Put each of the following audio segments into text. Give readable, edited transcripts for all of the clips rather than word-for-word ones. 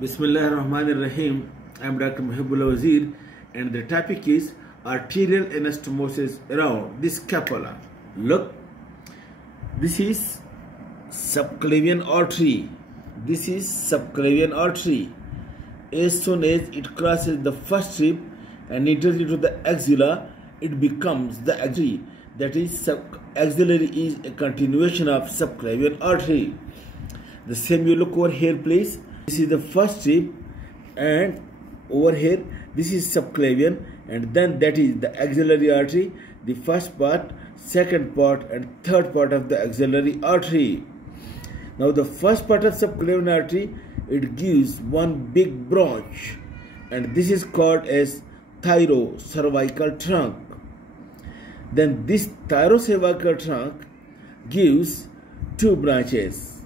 Bismillahirrahmanirrahim. I am Dr. Mohaibullah Wazir, and the topic is arterial anastomosis around the scapula. Look, this is subclavian artery. This is subclavian artery. As soon as it crosses the first rib and enters into the axilla, it becomes the axillary. That is, axillary is a continuation of subclavian artery. The same you look over here, please. This is the first rib, and over here this is subclavian, and then that is the axillary artery, the first part, second part, and third part of the axillary artery. Now the first part of subclavian artery, it gives one big branch, and this is called as thyrocervical trunk. Then this thyrocervical trunk gives two branches.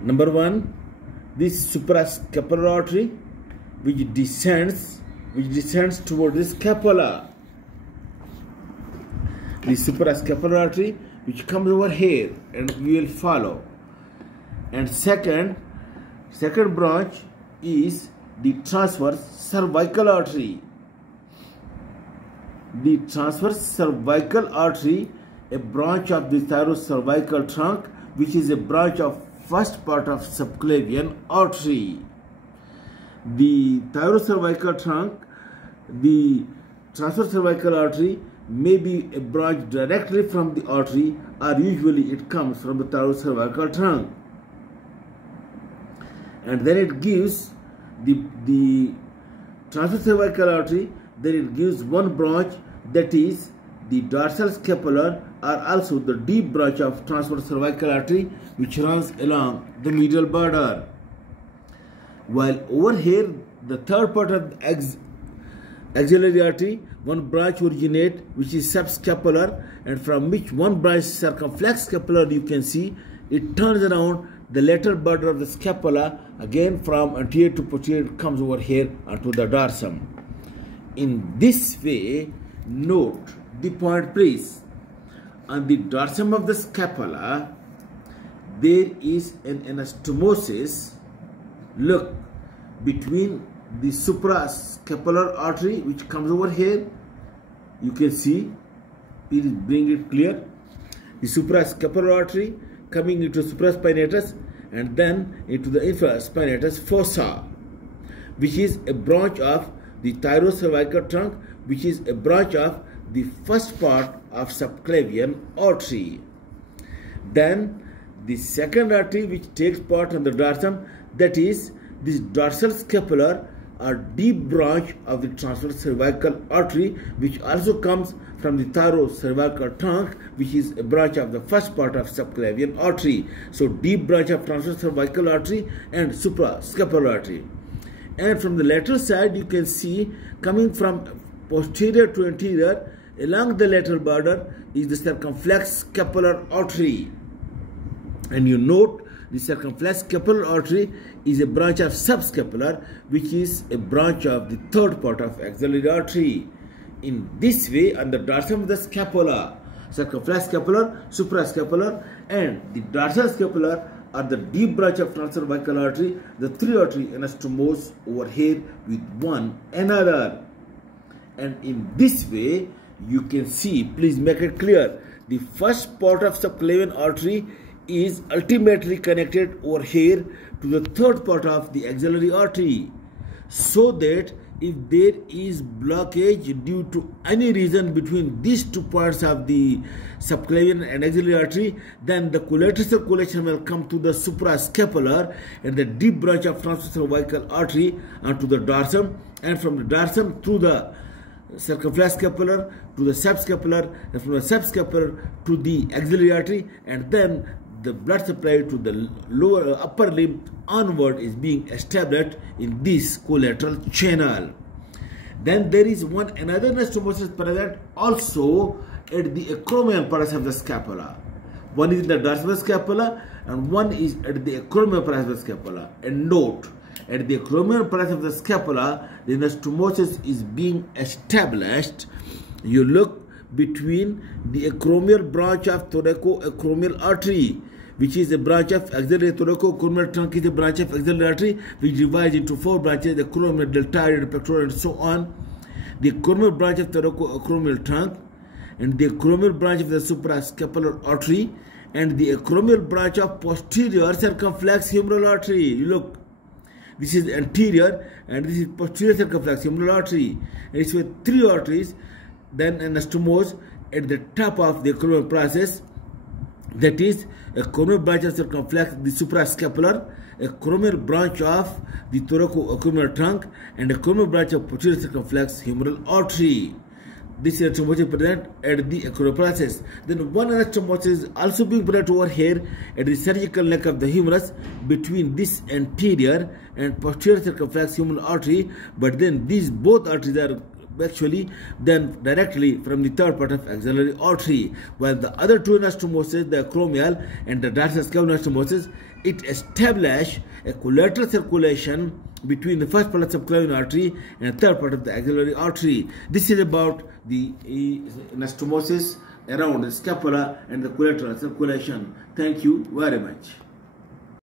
Number one, this suprascapular artery, which descends toward the scapula. The suprascapular artery, which comes over here, and we will follow. And second branch is the transverse cervical artery. The transverse cervical artery, a branch of the thyrocervical trunk, which is a branch of first part of subclavian artery. The thyrocervical trunk, the transverse cervical artery may be a branch directly from the artery, or usually it comes from the thyrocervical trunk. And then it gives the transverse cervical artery, then it gives one branch, that is the dorsal scapular, or also the deep branch of transverse cervical artery, which runs along the medial border. While over here, the third part of the axillary artery, one branch originates, which is subscapular, and from which one branch circumflex scapular, you can see it turns around the lateral border of the scapula, again from anterior to posterior, it comes over here onto the dorsum. In this way, note the point, please. On the dorsum of the scapula, there is an anastomosis, look, between the suprascapular artery, which comes over here, you can see, please bring it clear, the suprascapular artery coming into supraspinatus and then into the infraspinatus fossa, which is a branch of the thyrocervical trunk, which is a branch of the first part of subclavian artery. Then the second artery which takes part on the dorsum, that is this dorsal scapular or deep branch of the transverse cervical artery, which also comes from the thyrocervical trunk, which is a branch of the first part of subclavian artery. So deep branch of transverse cervical artery and suprascapular artery. And from the lateral side, you can see coming from posterior to anterior along the lateral border is the circumflex scapular artery. And you note the circumflex scapular artery is a branch of subscapular, which is a branch of the third part of axillary artery. In this way, on the dorsum of the scapula, circumflex scapular, suprascapular, and the dorsal scapular are the deep branch of transcervical artery, the three artery anastomose over here with one another. And in this way, you can see, please make it clear, the first part of subclavian artery is ultimately connected over here to the third part of the axillary artery, so that if there is blockage due to any reason between these two parts of the subclavian and axillary artery, then the collateral circulation will come to the suprascapular and the deep branch of transverse cervical artery onto the dorsum, and from the dorsum through the circumflex scapular to the subscapular, and from the subscapular to the axillary artery, and then the blood supply to the upper limb onward is being established in this collateral channel. Then there is another anastomosis present also at the acromion parts of the scapula. One is in the dorsal scapula and one is at the acromion parts of the scapula. And note, at the acromion parts of the scapula, the anastomosis is being established. You look between the acromial branch of thoracoacromial artery, which is a branch of axillary thoracoacromial trunk, is a branch of axillary artery which divides into 4 branches: the acromial, deltoid, pectoral, and so on. The acromial branch of thoracoacromial trunk, and the acromial branch of the suprascapular artery, and the acromial branch of posterior circumflex humeral artery. Look, this is anterior and this is posterior circumflex humeral artery. And it's with 3 arteries, then anastomose at the top of the acromial process, that is acromial branch of circumflex, the suprascapular, acromial branch of the thoracoacromial trunk, and acromial branch of posterior circumflex humeral artery. This anastomosis is present at the acromial process. Then one anastomosis is also being present over here at the surgical neck of the humerus between this anterior and posterior circumflex humeral artery, but then these both arteries are actually then directly from the third part of axillary artery, while the other 2 anastomoses, the acromial and the dorsal scapular anastomosis, it establish a collateral circulation between the first part of the subclavian artery and the third part of the axillary artery. This is about the anastomosis around the scapula and the collateral circulation. Thank you very much.